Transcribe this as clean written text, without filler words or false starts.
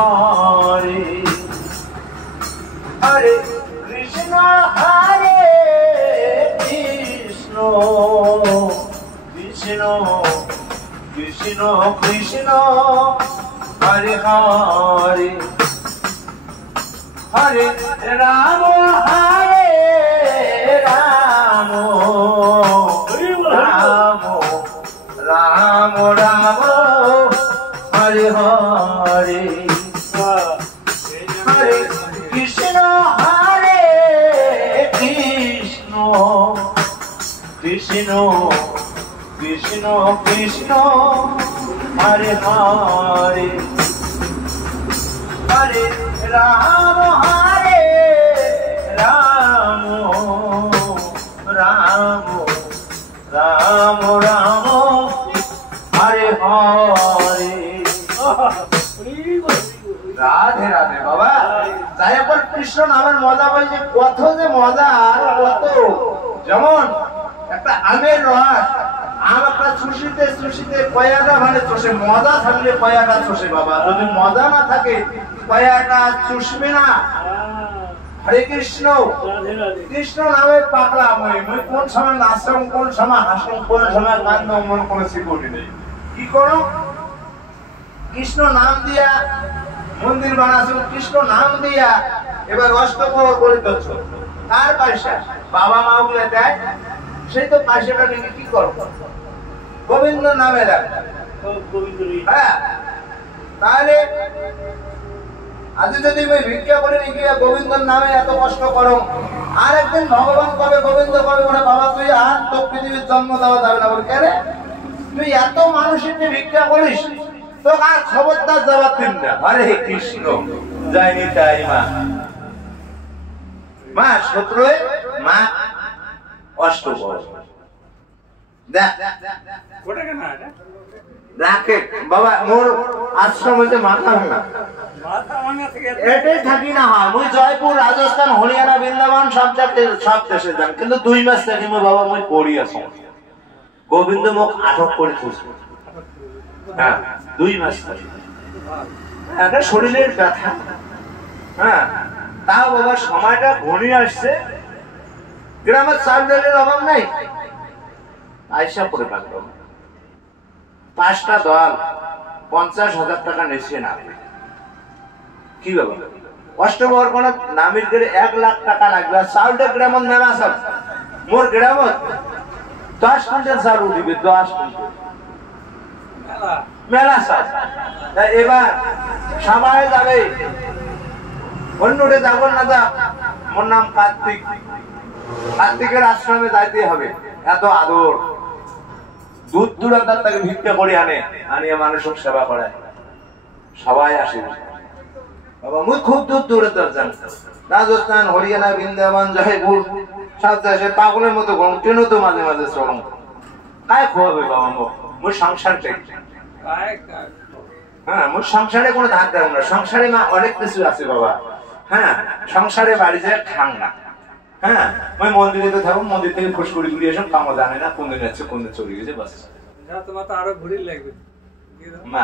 হরে হরে কৃষ্ণ হরে কৃষ্ণ কৃষ্ণ কৃষ্ণ কৃষ্ণ হরে হরে হরে রাম হরে রাম রাম রাম রাম হরে হরে হরে কৃষ্ণ হরে কৃষ্ণ কৃষ্ণ কৃষ্ণ কৃষ্ণ হরে হরে হরে রাম হরে রাম রাম রাম রাম হরে হরে রাধে রাধে বাবা। তাই এখন কৃষ্ণ নামের মজা বলছে কত যে মজা আর কত। যেমন একটা আমের রস, আম একটা চুষিতে চুষিতে কয়াটা মানে চষে, মজা থাকলে কয়াটা চষে বাবা, যদি মজা না থাকে কয়াটা চুষবে না। হরে কৃষ্ণ কৃষ্ণ নামে পাগলা মই, মই কোন সময় নাচম, কোন সময় হাসম, কোন সময় কান্দম, মন কোনো সিকিউরিটি নেই। কি করো? কৃষ্ণ নাম দিয়া মন্দির বানাছো, কৃষ্ণ নাম দিয়া এবার অষ্টপ্রহর করে দিচ্ছ। কার পয়সা? বাবা মা গুলো দেয়, সেই তো পয়সাটা নিয়ে কি করো? গোবিন্দ নামে দেয়। হ্যাঁ, তাহলে আজ যদি আমি ভিক্ষা করে নিয়ে গোবিন্দর নামে এত কষ্ট করো, আর একদিন ভগবান কবে গোবিন্দ কবে বলে বাবা তুই আর তো পৃথিবীর জন্ম দেওয়া যাবে না। বলে কেন? তুই এত মানুষের ভিক্ষা করিস, তো আর খবরদার জবাব দিন না। হরে কৃষ্ণ যায়নি তাই মা মা শত্রুয়ে মা অষ্টপ্রহর রাখে বাবা। মোর আশ্রম হচ্ছে মাথা ভাঙা, এটাই থাকি না হয়। মুই জয়পুর, রাজস্থান, হরিয়ানা, বৃন্দাবন সব দেশে যান, কিন্তু 2 মাস থাকি মই বাবা মই পড়ি আছি। গোবিন্দ মুখ আটক করে খুঁজছে। হ্যাঁ, 2 মাস থাকি। একটা শরীরের ব্যথা। হ্যাঁ, তাও বাবা সময়টা ঘনিয়ে আসছে, গ্রামের চাল ডালের অভাব নাই। আয়সা পড়ে থাকলো 5টা দল 50,000 টাকা নিচ্ছে না। কি বাবা অষ্টপ্রহর কোন নামির গেলে 1 লাখ টাকা লাগবে। চাউলটা গ্রামের মেলা সব, মোর গ্রামত 10 কুইন্টাল চাউল উঠিবে, 10 কুইন্টাল মেলা সব। এবার সবাই যাবে, অন্যটা যাব না। যা, মোর নাম কার্তিক, কার্তিকের আশ্রমে যাইতে হবে। এত আদর, দূর দূরান্ত থেকে ভিক্ষা করে আনিয়ে মানুষের সেবা করায়। সবাই আসে বাবা। মুই খুব দূর দূরে যান, রাজস্থান, হরিয়ানা, বৃন্দাবন, জয়পুর সব দেশে পাগলের মতো গরম, ট্রেনও তো মাঝে মাঝে চরম। কায় খোয়াবে বাবা মোর সংসার চাই। হ্যাঁ, মোর সংসারে কোনো ধার দেব না। সংসারে মা অনেক কিছু আছে বাবা। হ্যাঁ, সংসারে বাড়ি যায় খাং না। হ্যাঁ, আমি মন্দিরে তো থাকবো, মন্দির থেকে ফুসকুড়ি ঘুরিয়ে এসব কামো জানে না কোন দিন যাচ্ছে কোন দিন চলে গেছে। বাস তোমার তো আরো ঘুরি লাগবে মা।